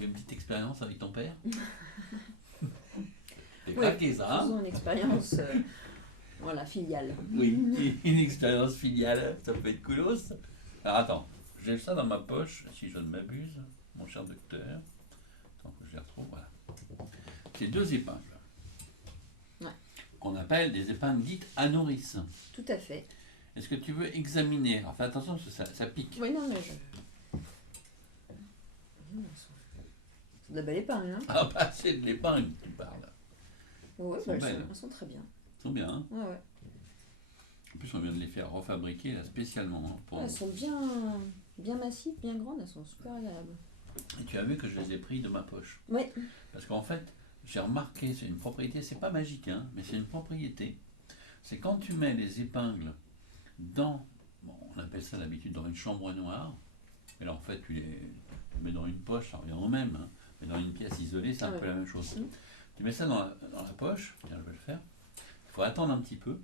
Tu as une petite expérience avec ton père? T'es Oui, craqué ça, hein? faisons une expérience voilà, filiale. Oui, une expérience filiale, ça peut être coolos. Alors attends, j'ai ça dans ma poche, si je ne m'abuse, mon cher docteur. Attends que je les retrouve, voilà. C'est deux épingles. Ouais. Qu'on appelle des épingles dites à nourrice. Tout à fait. Est-ce que tu veux examiner? Alors fais attention parce que ça pique. Oui, non, mais je. C'est de la belle épingle, hein? Ah bah c'est de l'épingle que tu parles. Oui, Elles sont belles. elles sont très bien. Elles sont bien, hein? Ouais, ouais. En plus on vient de les faire refabriquer là spécialement, hein, pour... Ouais, elles sont bien massives, bien grandes, elles sont super agréables. Et tu as vu que je les ai pris de ma poche. Oui. Parce qu'en fait, j'ai remarqué, c'est une propriété, c'est pas magique, hein, mais c'est une propriété. C'est quand tu mets les épingles dans, bon, on appelle ça d'habitude dans une chambre noire, et là en fait tu les mets dans une poche, ça revient au même, hein, mais dans une pièce isolée, c'est un peu la même chose. Tu mets ça dans la poche, tiens, je vais le faire, il faut attendre un petit peu.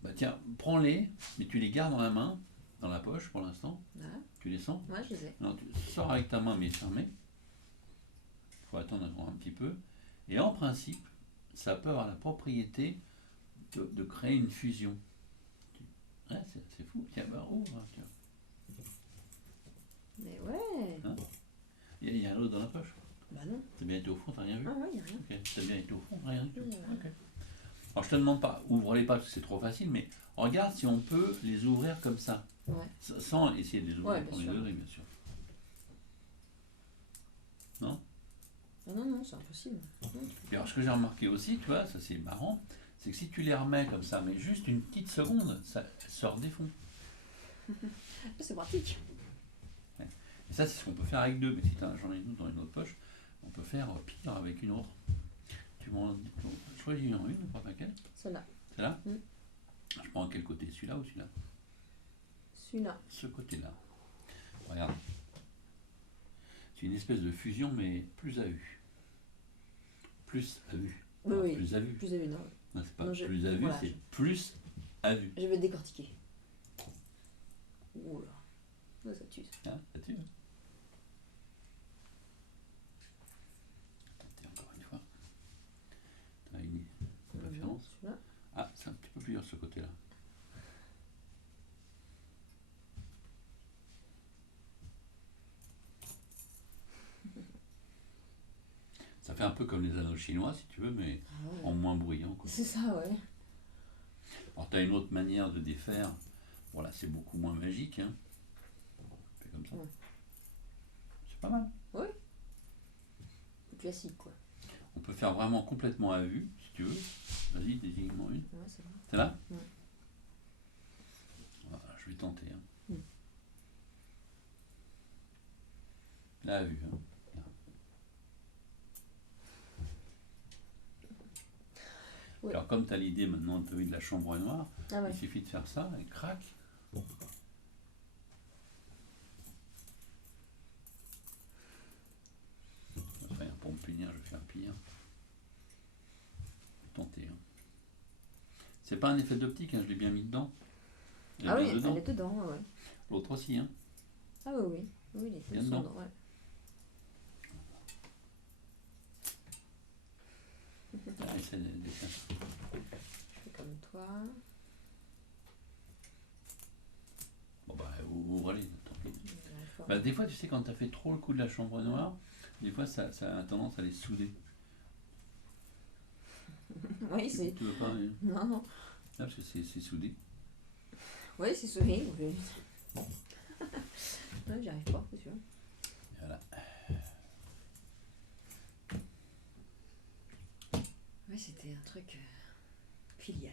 Bah tiens, prends-les, mais tu les gardes dans la main, dans la poche pour l'instant. Voilà. Tu les sens? Ouais, je les ai. Non, tu sors avec ta main mais fermée. Il faut attendre encore un petit peu. Et en principe, ça peut avoir la propriété de créer une fusion. Ouais, c'est fou. Tiens, bah, ouvre, hein, tiens. Mais ouais. Hein, il y a l'autre dans la poche. Bah non. T'as bien été au fond, t'as rien vu? Ah ouais, il n'y a rien. Ok, t'as bien été au fond, rien du tout. Oui, ouais. Ok. Alors je te demande pas, ouvre-les pas parce que c'est trop facile, mais regarde si on peut les ouvrir comme ça. Ouais. Sans essayer de les ouvrir Ouais, pour bien les sûr. ouvrir, bien sûr. Non? Ah non, non, c'est impossible. Non, tu peux Et alors ce que j'ai remarqué aussi, tu vois, ça c'est marrant, c'est que si tu les remets comme ça, mais juste une petite seconde, ça sort des fonds. pas. C'est pratique. Et ça c'est ce qu'on peut faire avec deux, mais si j'en ai une autre dans une autre poche, on peut faire pire avec une autre. Tu choisis en une, n'importe laquelle. Celle-là. Celle-là? Je prends quel côté? Celui-là ou celui-là? Celui-là. Ce côté-là. Regarde. C'est une espèce de fusion, mais plus à vue. Plus à vue. Oui, Alors, oui. plus à vue. Plus à vue, non. Non, c'est pas Non, plus à vue, voilà, c'est plus à vue. Je vais décortiquer. Ouh là. Ouais, ça tue. Hein, là-dessus. Attends, encore une fois. T'as une référence? Celui-là. Ah, c'est un petit peu plus dur ce côté-là. Ça fait un peu comme les anneaux chinois, si tu veux, mais Ah ouais. en moins bruyant, quoi. C'est ça, ouais. Alors, tu as une autre manière de défaire. Voilà, c'est beaucoup moins magique. Hein. Fais comme ça. Ouais. C'est pas mal. Ouais. Classique, quoi. On peut faire vraiment complètement à vue, si tu veux. Vas-y, désigne-moi une. Ouais, c'est vrai. C'est là? Ouais. Voilà, je vais tenter. Hein. Mm. Là, à vue. Hein. Là. Ouais. Alors, comme tu as l'idée maintenant de la chambre noire, Ah ouais. il suffit de faire ça, et crac. Je vais faire pour me punir, je vais faire pire. Tenter. Hein. C'est pas un effet d'optique, hein, je l'ai bien mis dedans. Ah oui, dedans. elle est dedans, ouais, ouais. L'autre aussi, hein. Ah oui, oui. Oui, il était Bien dedans. ouais. Ah, essaie de faire. Je fais comme toi. Bon bah ouvre-les, tant pis. D'accord. Bah, des fois, tu sais, quand tu as fait trop le coup de la chambre noire, des fois ça a tendance à les souder. Oui, c'est. Tu veux pas? Hein. Non, non. Ah, parce que c'est soudé. Oui, c'est souris. Ouais, j'y arrive pas, c'est sûr. Voilà. Oui, c'était un truc filial.